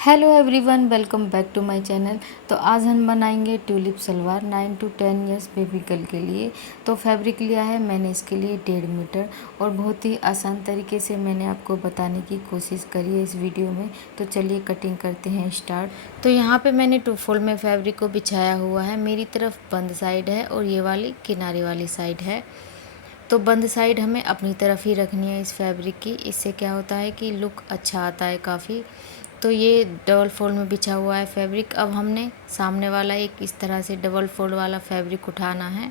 Hello everyone, welcome back to my channel. तो आज हम बनाएंगे tulip salwar 9 to 10 years baby girl के लिए। तो फैब्रिक लिया है मैंने इसके लिए 1.5 मीटर और बहुत ही आसान तरीके से मैंने आपको बताने की कोशिश करी है इस वीडियो में। तो चलिए कटिंग करते हैं स्टार्ट। तो यहाँ पे मैंने 2 फोल्ड में फैब्रिक को बिछाया हुआ है। मेरी तरफ बंद साइड है और ये वाली किनारे वाली साइड है। तो बंद साइड हमें अपनी तरफ ही रखनी है इस फैब्रिक की। इससे क्या होता है कि लुक अच्छा आता है काफ़ी। तो ये डबल फोल्ड में बिछा हुआ है फैब्रिक। अब हमने सामने वाला एक इस तरह से डबल फोल्ड वाला फैब्रिक उठाना है।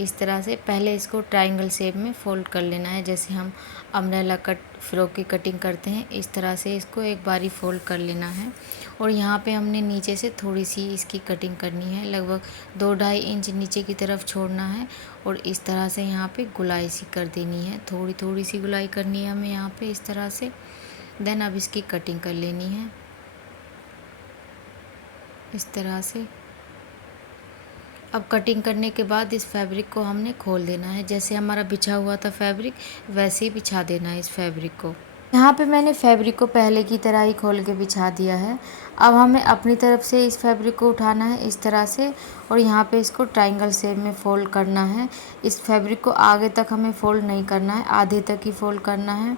इस तरह से पहले इसको ट्रायंगल शेप में फोल्ड कर लेना है, जैसे हम अम्ब्रेला कट फ्रॉक की कटिंग करते हैं। इस तरह से इसको एक बारी फोल्ड कर लेना है। और यहाँ पे हमने नीचे से थोड़ी सी इसकी कटिंग करनी है, लगभग 2-2.5 इंच नीचे की तरफ छोड़ना है। और इस तरह से यहाँ पे गुलाई सी कर देनी है, थोड़ी थोड़ी सी गुलाई करनी है हमें यहाँ पे इस तरह से। देन अब इसकी कटिंग कर लेनी है इस तरह से। अब कटिंग करने के बाद इस फैब्रिक को हमने खोल देना है, जैसे हमारा बिछा हुआ था फैब्रिक वैसे ही बिछा देना है इस फैब्रिक को। यहाँ पे मैंने फैब्रिक को पहले की तरह ही खोल के बिछा दिया है। अब हमें अपनी तरफ से इस फैब्रिक को उठाना है इस तरह से और यहाँ पे इसको ट्रायंगल शेप में फ़ोल्ड करना है। इस फैब्रिक को आगे तक हमें फ़ोल्ड नहीं करना है, आधे तक ही फ़ोल्ड करना है।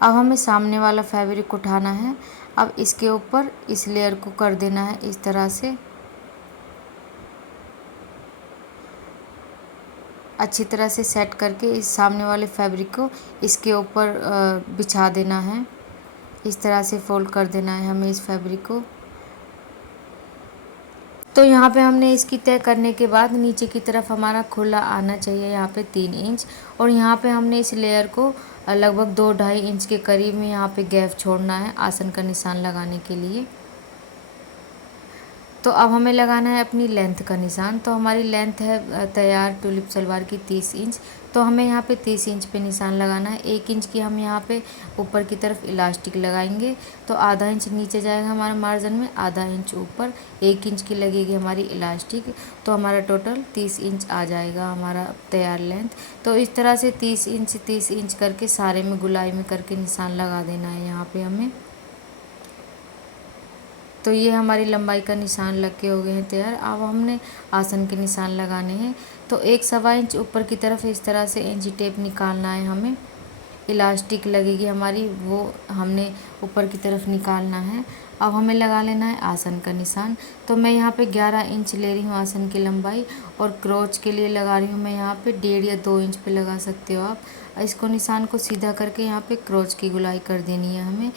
अब हमें सामने वाला फैब्रिक उठाना है। अब इसके ऊपर इस लेयर को कर देना है इस तरह से। अच्छी तरह से सेट करके इस सामने वाले फैब्रिक को इसके ऊपर बिछा देना है। इस तरह से फोल्ड कर देना है हमें इस फैब्रिक को। तो यहाँ पे हमने इसकी तय करने के बाद नीचे की तरफ हमारा खुला आना चाहिए यहाँ पे 3 इंच। और यहाँ पे हमने इस लेयर को लगभग 2-2.5 इंच के करीब में यहाँ पे गैप छोड़ना है आसन का निशान लगाने के लिए। तो अब हमें लगाना है अपनी लेंथ का निशान। तो हमारी लेंथ है तैयार ट्यूलिप सलवार की 30 इंच। तो हमें यहाँ पे 30 इंच पे निशान लगाना है। 1 इंच की हम यहाँ पे ऊपर की तरफ इलास्टिक लगाएंगे। तो आधा इंच नीचे जाएगा हमारा मार्जिन में, आधा इंच ऊपर, 1 इंच की लगेगी हमारी इलास्टिक। तो हमारा टोटल 30 इंच आ जाएगा हमारा तैयार लेंथ। तो इस तरह से 30 इंच करके सारे में गुलाई में करके निशान लगा देना है यहाँ पर हमें। तो ये हमारी लंबाई का निशान लग के हो गए हैं तैयार। अब हमने आसन के निशान लगाने हैं। तो 1-1.25 इंच ऊपर की तरफ इस तरह से इंची टेप निकालना है हमें। इलास्टिक लगेगी हमारी, वो हमने ऊपर की तरफ निकालना है। अब हमें लगा लेना है आसन का निशान। तो मैं यहाँ पे 11 इंच ले रही हूँ आसन की लंबाई। और क्रोच के लिए लगा रही हूँ मैं यहाँ पे 1.5 या 2 इंच पे लगा सकते हो आप। इसको निशान को सीधा करके यहाँ पे क्रोच की गुलाई कर देनी है हमें।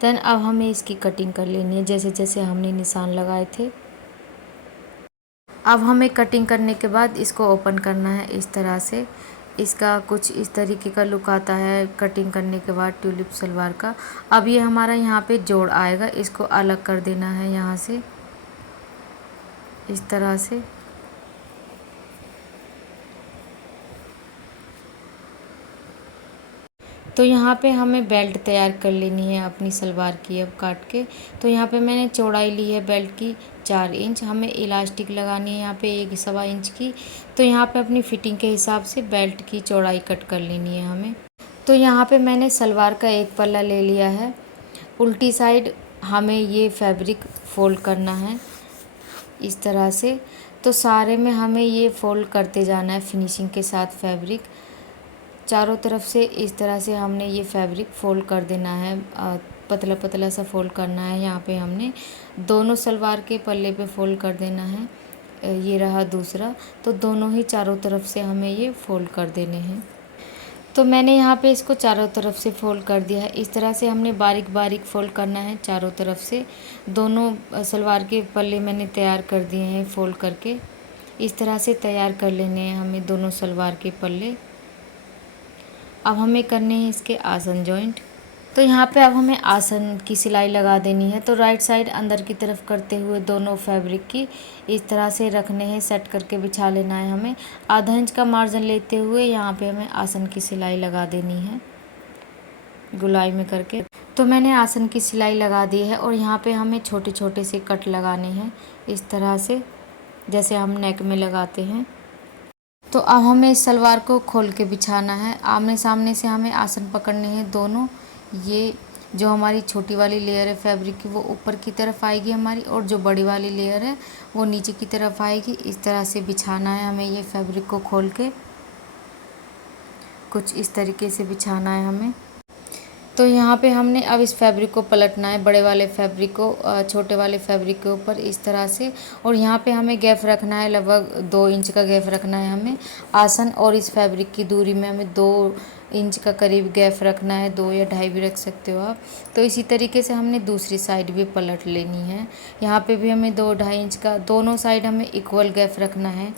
देन अब हमें इसकी कटिंग कर लेनी है जैसे जैसे हमने निशान लगाए थे। अब हमें कटिंग करने के बाद इसको ओपन करना है इस तरह से। इसका कुछ इस तरीके का लुक आता है कटिंग करने के बाद ट्यूलिप सलवार का। अब ये हमारा यहाँ पे जोड़ आएगा, इसको अलग कर देना है यहाँ से इस तरह से। तो यहाँ पे हमें बेल्ट तैयार कर लेनी है अपनी सलवार की अब काट के। तो यहाँ पे मैंने चौड़ाई ली है बेल्ट की 4 इंच। हमें इलास्टिक लगानी है यहाँ पे 1-1.25 इंच की। तो यहाँ पे अपनी फिटिंग के हिसाब से बेल्ट की चौड़ाई कट कर लेनी है हमें। तो यहाँ पे मैंने सलवार का एक पल्ला ले लिया है। उल्टी साइड हमें ये फैब्रिक फ़ोल्ड करना है इस तरह से। तो सारे में हमें ये फ़ोल्ड करते जाना है फिनिशिंग के साथ फैब्रिक। चारों तरफ से इस तरह से हमने ये फैब्रिक फ़ोल्ड कर देना है, पतला पतला सा फ़ोल्ड करना है। यहाँ पे हमने दोनों सलवार के पल्ले पे फ़ोल्ड कर देना है। ये रहा दूसरा। तो दोनों ही चारों तरफ से हमें ये फ़ोल्ड कर देने हैं। तो मैंने यहाँ पे इसको चारों तरफ से फ़ोल्ड कर दिया है। इस तरह से हमने बारीक बारीक फ़ोल्ड करना है चारों तरफ से। दोनों सलवार के पल्ले मैंने तैयार कर दिए हैं फ़ोल्ड करके। इस तरह से तैयार कर लेने हैं हमें दोनों सलवार के पल्ले। अब हमें करने हैं इसके आसन जॉइंट। तो यहाँ पे अब हमें आसन की सिलाई लगा देनी है। तो राइट साइड अंदर की तरफ करते हुए दोनों फैब्रिक की इस तरह से रखने हैं, सेट करके बिछा लेना है हमें। आधा इंच का मार्जिन लेते हुए यहाँ पे हमें आसन की सिलाई लगा देनी है गुलाई में करके। तो मैंने आसन की सिलाई लगा दी है और यहाँ पे हमें छोटे छोटे से कट लगाने हैं इस तरह से, जैसे हम नेक में लगाते हैं। तो अब हमें इस सलवार को खोल के बिछाना है। आमने सामने से हमें आसन पकड़ने हैं दोनों। ये जो हमारी छोटी वाली लेयर है फैब्रिक की वो ऊपर की तरफ आएगी हमारी, और जो बड़ी वाली लेयर है वो नीचे की तरफ आएगी। इस तरह से बिछाना है हमें ये फैब्रिक को खोल के, कुछ इस तरीके से बिछाना है हमें। तो यहाँ पे हमने अब इस फैब्रिक को पलटना है, बड़े वाले फैब्रिक को छोटे वाले फैब्रिक के ऊपर इस तरह से। और यहाँ पे हमें गैप रखना है, लगभग 2 इंच का गैप रखना है हमें आसन और इस फैब्रिक की दूरी में हमें 2 इंच का करीब गैप रखना है, 2 या 2.5 भी रख सकते हो आप। तो इसी तरीके से हमने दूसरी साइड भी पलट लेनी है। यहाँ पे भी हमें 2-2.5 इंच का, दोनों साइड हमें इक्वल गैप रखना है।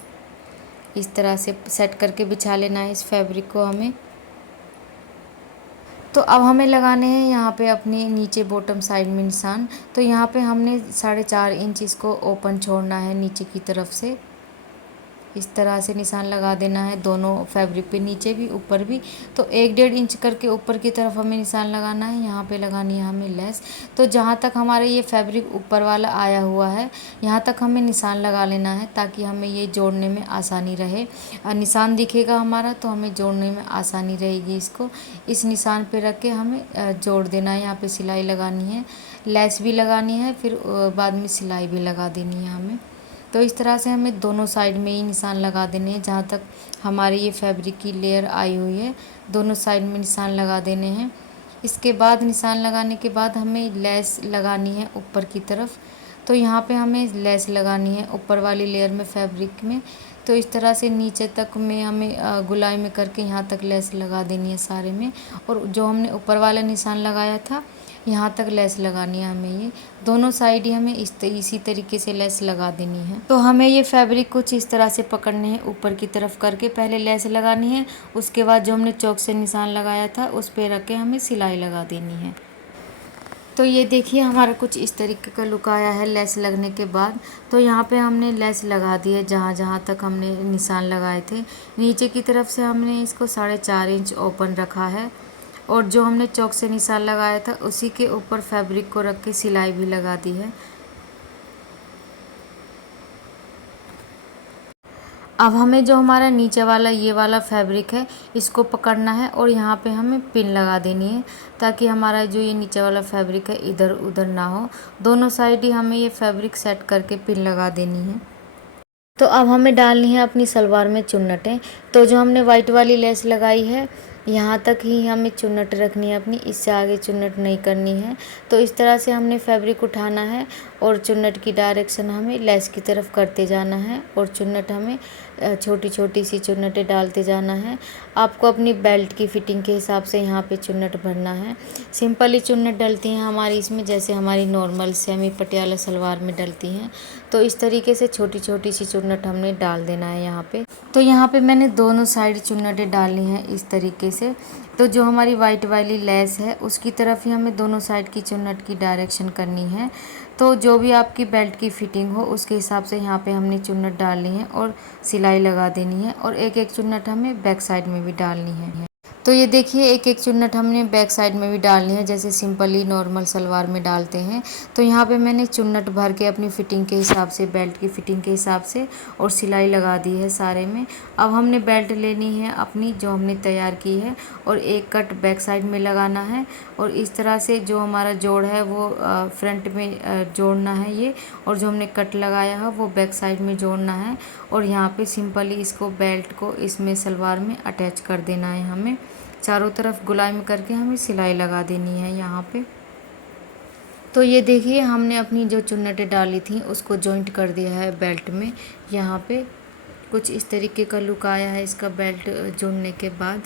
इस तरह से सेट करके बिछा लेना है इस फैब्रिक को हमें। तो अब हमें लगाने हैं यहाँ पे अपने नीचे बॉटम साइड में निशान। तो यहाँ पे हमने 4.5 इंच इसको ओपन छोड़ना है नीचे की तरफ से। इस तरह से निशान लगा देना है दोनों फैब्रिक पे, नीचे भी ऊपर भी। तो 1-1.5 इंच करके ऊपर की तरफ हमें निशान लगाना है। यहाँ पे लगानी है हमें लेस। तो जहाँ तक हमारे ये फैब्रिक ऊपर वाला आया हुआ है यहाँ तक हमें निशान लगा लेना है, ताकि हमें ये जोड़ने में आसानी रहे। निशान दिखेगा हमारा तो हमें जोड़ने में आसानी रहेगी। इसको इस निशान पे रख के हमें जोड़ देना है। यहाँ पे सिलाई लगानी है, लेस भी लगानी है, फिर बाद में सिलाई भी लगा देनी है हमें। तो इस तरह से हमें दोनों साइड में ही निशान लगा देने हैं। जहाँ तक हमारी ये फैब्रिक की लेयर आई हुई है दोनों साइड में निशान लगा देने हैं। इसके बाद निशान लगाने के बाद हमें लेस लगानी है ऊपर की तरफ। तो यहाँ पे हमें लेस लगानी है ऊपर वाली लेयर में फैब्रिक में। तो इस तरह से नीचे तक में हमें गुलाई में करके यहाँ तक लेस लगा देनी है सारे में। और जो हमने ऊपर वाला निशान लगाया था यहाँ तक लेस लगानी है हमें। ये दोनों साइड ही हमें इसी तरीके से लेस लगा देनी है। तो हमें ये फैब्रिक कुछ इस तरह से पकड़ने हैं, ऊपर की तरफ करके पहले लेस लगानी है। उसके बाद जो हमने चौक से निशान लगाया था उस पर रख के हमें सिलाई लगा देनी है। तो ये देखिए हमारा कुछ इस तरीके का लुक आया है लेस लगने के बाद। तो यहाँ पे हमने लेस लगा दी है जहाँ जहाँ तक हमने निशान लगाए थे। नीचे की तरफ से हमने इसको 4.5 इंच ओपन रखा है, और जो हमने चौक से निशान लगाया था उसी के ऊपर फैब्रिक को रख के सिलाई भी लगा दी है। अब हमें जो हमारा नीचे वाला ये वाला फैब्रिक है इसको पकड़ना है, और यहाँ पे हमें पिन लगा देनी है, ताकि हमारा जो ये नीचे वाला फैब्रिक है इधर उधर ना हो। दोनों साइड ही हमें ये फैब्रिक सेट करके पिन लगा देनी है। तो अब हमें डालनी है अपनी सलवार में चुन्नटें। तो जो हमने वाइट वाली लेस लगाई है यहाँ तक ही हमें चुन्नट रखनी है अपनी, इससे आगे चुन्नट नहीं करनी है। तो इस तरह से हमने फैब्रिक उठाना है और चुन्नट की डायरेक्शन हमें लेस की तरफ करते जाना है, और चुन्नट हमें छोटी छोटी सी चुन्नटें डालते जाना है। आपको अपनी बेल्ट की फिटिंग के हिसाब से यहाँ पे चुन्नट भरना है। सिंपल ही चुन्नट डलती हैं हमारी इसमें, जैसे हमारी नॉर्मल सेमी पटियाला सलवार में डलती हैं। तो इस तरीके से छोटी छोटी सी चुन्नट हमने डाल देना है यहाँ पे। तो यहाँ पे मैंने दोनों साइड चुन्नटें डालनी हैं इस तरीके से। तो जो हमारी वाइट वाली लेस है उसकी तरफ ही हमें दोनों साइड की चुन्नट की डायरेक्शन करनी है। तो जो भी आपकी बेल्ट की फिटिंग हो उसके हिसाब से यहाँ पे हमने चुन्नट डालनी है और सिलाई लगा देनी है, और एक एक चुन्नट हमें बैक साइड में भी डालनी है। तो ये देखिए एक एक चुन्नट हमने बैक साइड में भी डालनी है, जैसे सिंपली नॉर्मल सलवार में डालते हैं। तो यहाँ पे मैंने चुन्नट भर के अपनी फ़िटिंग के हिसाब से, बेल्ट की फ़िटिंग के हिसाब से, और सिलाई लगा दी है सारे में। अब हमने बेल्ट लेनी है अपनी जो हमने तैयार की है, और एक कट बैक साइड में लगाना है, और इस तरह से जो हमारा जोड़ है वो फ्रंट में जोड़ना है ये, और जो हमने कट लगाया है वो बैक साइड में जोड़ना है। और यहाँ पे सिंपली इसको बेल्ट को इसमें सलवार में अटैच कर देना है हमें। चारों तरफ गुलाई में करके हमें सिलाई लगा देनी है यहाँ पे। तो ये देखिए हमने अपनी जो चुन्नटें डाली थी उसको जॉइंट कर दिया है बेल्ट में। यहाँ पे कुछ इस तरीके का लुक आया है इसका बेल्ट जोड़ने के बाद।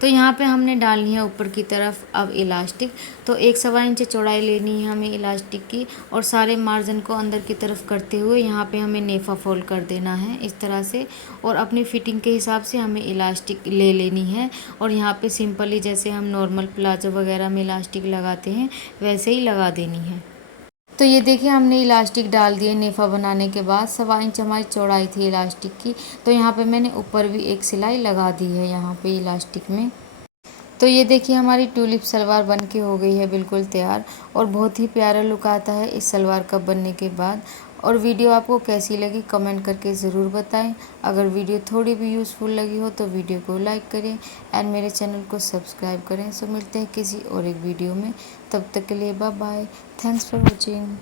तो यहाँ पे हमने डालनी है ऊपर की तरफ अब इलास्टिक। तो 1 सवा इंच चौड़ाई लेनी है हमें इलास्टिक की, और सारे मार्जिन को अंदर की तरफ करते हुए यहाँ पे हमें नेफा फोल्ड कर देना है इस तरह से, और अपनी फिटिंग के हिसाब से हमें इलास्टिक ले लेनी है। और यहाँ पे सिंपली जैसे हम नॉर्मल प्लाजो वगैरह में इलास्टिक लगाते हैं वैसे ही लगा देनी है। तो ये देखिए हमने इलास्टिक डाल दिए नेफा बनाने के बाद। 1 सवा इंच हमारी चौड़ाई थी इलास्टिक की। तो यहाँ पे मैंने ऊपर भी एक सिलाई लगा दी है यहाँ पे इलास्टिक में। तो ये देखिए हमारी ट्यूलिप सलवार बनके हो गई है बिल्कुल तैयार, और बहुत ही प्यारा लुक आता है इस सलवार का बनने के बाद। और वीडियो आपको कैसी लगी कमेंट करके ज़रूर बताएं। अगर वीडियो थोड़ी भी यूज़फुल लगी हो तो वीडियो को लाइक करें एंड मेरे चैनल को सब्सक्राइब करें। सो मिलते हैं किसी और एक वीडियो में, तब तक के लिए bye bye. Thanks for watching.